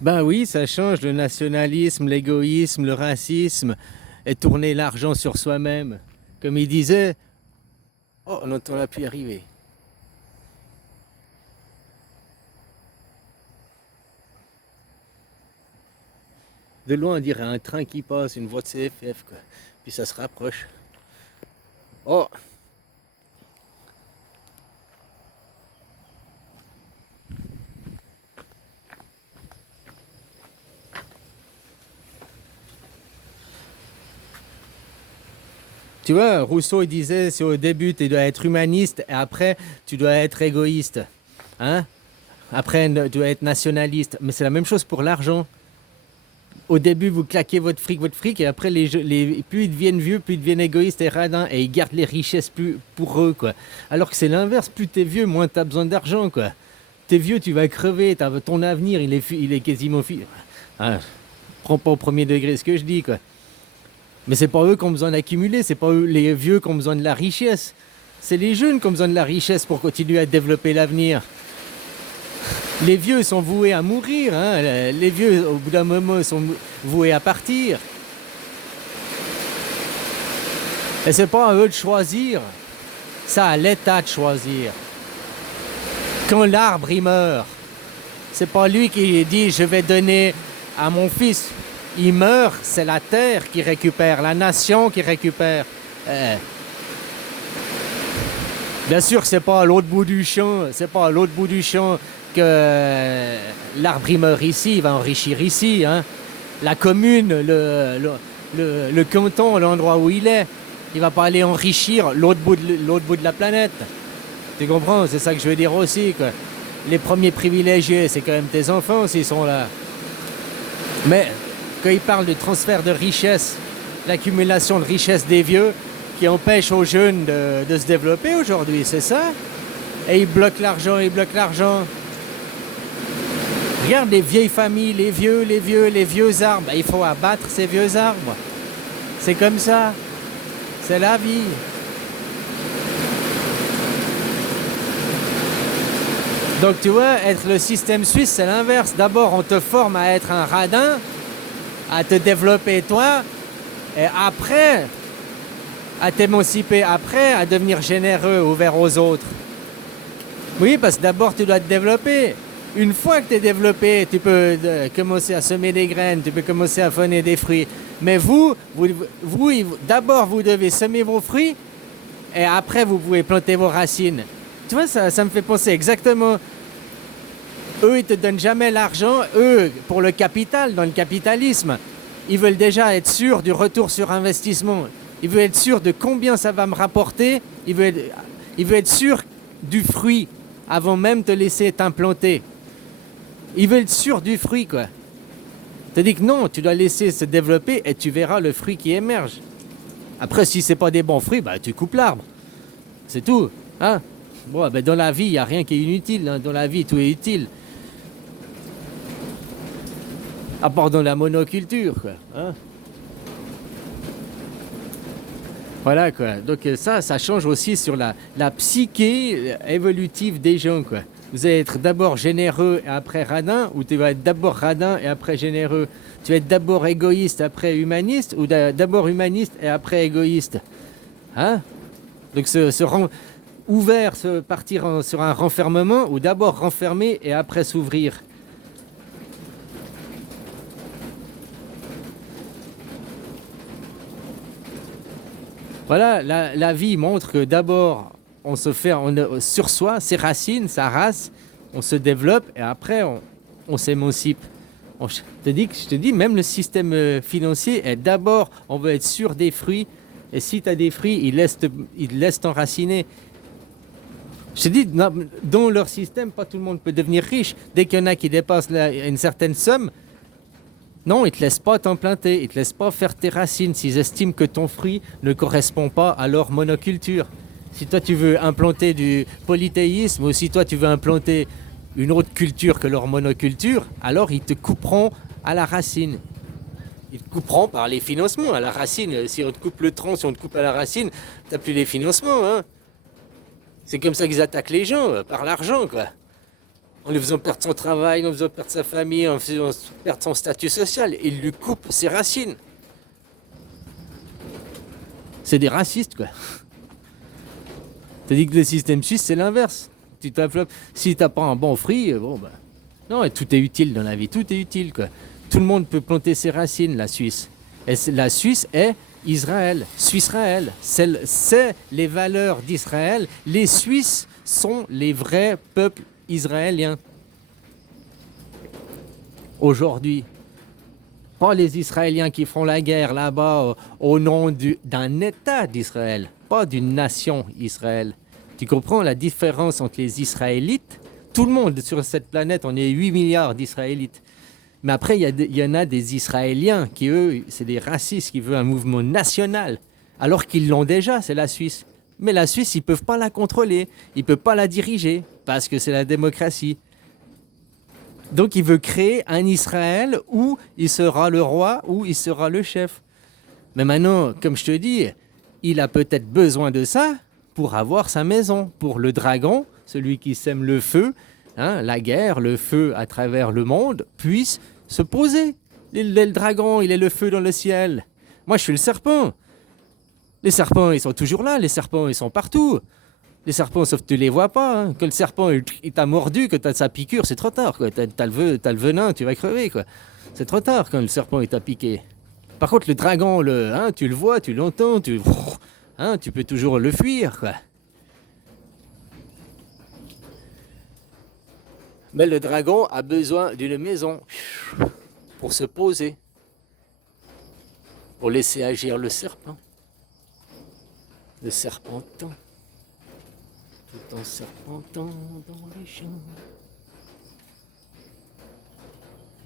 Ben oui, ça change le nationalisme, l'égoïsme, le racisme et tourner l'argent sur soi-même. Comme il disait, oh, on a pu y arriver. De loin, on dirait un train qui passe, une voie de CFF, quoi. Puis ça se rapproche. Oh, tu vois, Rousseau il disait, c'est au début tu dois être humaniste et après tu dois être égoïste. Hein? Après tu dois être nationaliste. Mais c'est la même chose pour l'argent. Au début, vous claquez votre fric, et après, plus ils deviennent vieux, plus ils deviennent égoïstes et radins, et ils gardent les richesses plus pour eux, quoi. Alors que c'est l'inverse, plus t'es vieux, moins t'as besoin d'argent, quoi. T'es vieux, tu vas crever, ton avenir, il est quasiment fini. Ah, prends pas au premier degré ce que je dis, quoi. Mais c'est pas eux qui ont besoin d'accumuler, c'est pas eux, les vieux qui ont besoin de la richesse. C'est les jeunes qui ont besoin de la richesse pour continuer à développer l'avenir. Les vieux sont voués à mourir, hein. Les vieux, au bout d'un moment, sont voués à partir. Et c'est pas à eux de choisir, c'est à l'État de choisir. Quand l'arbre il meurt, c'est pas lui qui dit je vais donner à mon fils. Il meurt, c'est la terre qui récupère, la nation qui récupère. Bien sûr, c'est pas à l'autre bout du champ, c'est pas à l'autre bout du champ que l'arbre il meurt ici, il va enrichir ici, hein. La commune, le canton, l'endroit où il va pas aller enrichir l'autre bout de la planète. Tu comprends? C'est ça que je veux dire aussi, quoi. Les premiers privilégiés, c'est quand même tes enfants s'ils sont là. Mais quand ils parlent de transfert de richesse, l'accumulation de richesse des vieux, qui empêche aux jeunes de se développer aujourd'hui, c'est ça? Et ils bloquent l'argent, ils bloquent l'argent. Regarde les vieilles familles, les vieux arbres. Il faut abattre ces vieux arbres. C'est comme ça. C'est la vie. Donc tu vois, être le système suisse, c'est l'inverse. D'abord, on te forme à être un radin, à te développer toi, et après, à t'émanciper, après, à devenir généreux, ouvert aux autres. Oui, parce que d'abord, tu dois te développer. Une fois que tu es développé, tu peux commencer à semer des graines, tu peux commencer à faner des fruits. Mais d'abord, vous devez semer vos fruits et après, vous pouvez planter vos racines. Tu vois, ça me fait penser exactement. Eux, ils te donnent jamais l'argent. Eux, pour le capital, dans le capitalisme, ils veulent déjà être sûrs du retour sur investissement. Ils veulent être sûrs de combien ça va me rapporter. Ils veulent être sûrs du fruit avant même de te laisser t'implanter. Ils veulent être sûrs du fruit, quoi. Te dis que non, tu dois laisser se développer et tu verras le fruit qui émerge. Après, si c'est pas des bons fruits, bah tu coupes l'arbre. C'est tout, hein. Bon, ben dans la vie, il n'y a rien qui est inutile, hein. Dans la vie, tout est utile. À part dans la monoculture, quoi, hein. Voilà, quoi. Donc ça change aussi sur la psyché évolutive des gens, quoi. Vous allez être d'abord généreux et après radin, ou tu vas être d'abord radin et après généreux. Tu vas être d'abord égoïste, après humaniste, ou d'abord humaniste et après égoïste. Hein? Donc ouvert, partir sur un renfermement, ou d'abord renfermer et après s'ouvrir. Voilà, la vie montre que d'abord, sur soi, ses racines, sa race, on se développe et après, on s'émancipe. Je te dis, même le système financier est d'abord, on veut être sûr des fruits, et si tu as des fruits, ils laissent t'enraciner. Je te dis, dans leur système, pas tout le monde peut devenir riche. Dès qu'il y en a qui dépassent une certaine somme, non, ils ne te laissent pas t'implanter, ils ne te laissent pas faire tes racines s'ils estiment que ton fruit ne correspond pas à leur monoculture. Si toi tu veux implanter du polythéisme ou si toi tu veux implanter une autre culture que leur monoculture, alors ils te couperont à la racine. Ils te couperont par les financements à la racine. Si on te coupe le tronc, si on te coupe à la racine, tu n'as plus les financements, hein. C'est comme ça qu'ils attaquent les gens, par l'argent, quoi. en lui faisant perdre son travail, en lui faisant perdre sa famille, en lui faisant perdre son statut social. Il lui coupe ses racines. C'est des racistes, quoi. T'as dit que le système suisse, c'est l'inverse. Tu développes. Si t'as pas un bon fruit, bon, bah. Non, et tout est utile dans la vie, tout est utile, quoi. Tout le monde peut planter ses racines, la Suisse. Et la Suisse est Israël, Suisse-Raël. C'est les valeurs d'Israël. Les Suisses sont les vrais peuples israéliens. Aujourd'hui. Pas les Israéliens qui font la guerre là-bas au nom d'un État d'Israël, pas d'une nation Israël. Tu comprends la différence entre les Israélites? Tout le monde sur cette planète, on est 8 milliards d'Israélites. Mais après, il y en a des Israéliens qui, eux, c'est des racistes qui veulent un mouvement national, alors qu'ils l'ont déjà, c'est la Suisse. Mais la Suisse, ils ne peuvent pas la contrôler, ils ne peuvent pas la diriger, parce que c'est la démocratie. Donc il veut créer un Israël où il sera le roi, où il sera le chef. Mais maintenant, comme je te dis, il a peut-être besoin de ça pour avoir sa maison, pour le dragon, celui qui sème le feu, hein, la guerre, le feu à travers le monde, puisse se poser. Le dragon, il est le feu dans le ciel. Moi, je suis le serpent. Les serpents, ils sont toujours là, les serpents, ils sont partout. Les serpents, sauf que tu les vois pas. Hein. Quand le serpent il t'a mordu, que tu as sa piqûre, c'est trop tard. T'as le venin, tu vas crever. Quoi. C'est trop tard quand le serpent il t'a piqué. Par contre, le dragon, tu le vois, tu l'entends, tu peux toujours le fuir. Quoi. Mais le dragon a besoin d'une maison pour se poser, pour laisser agir le serpent. Le serpentin. Tout en serpentant dans les champs.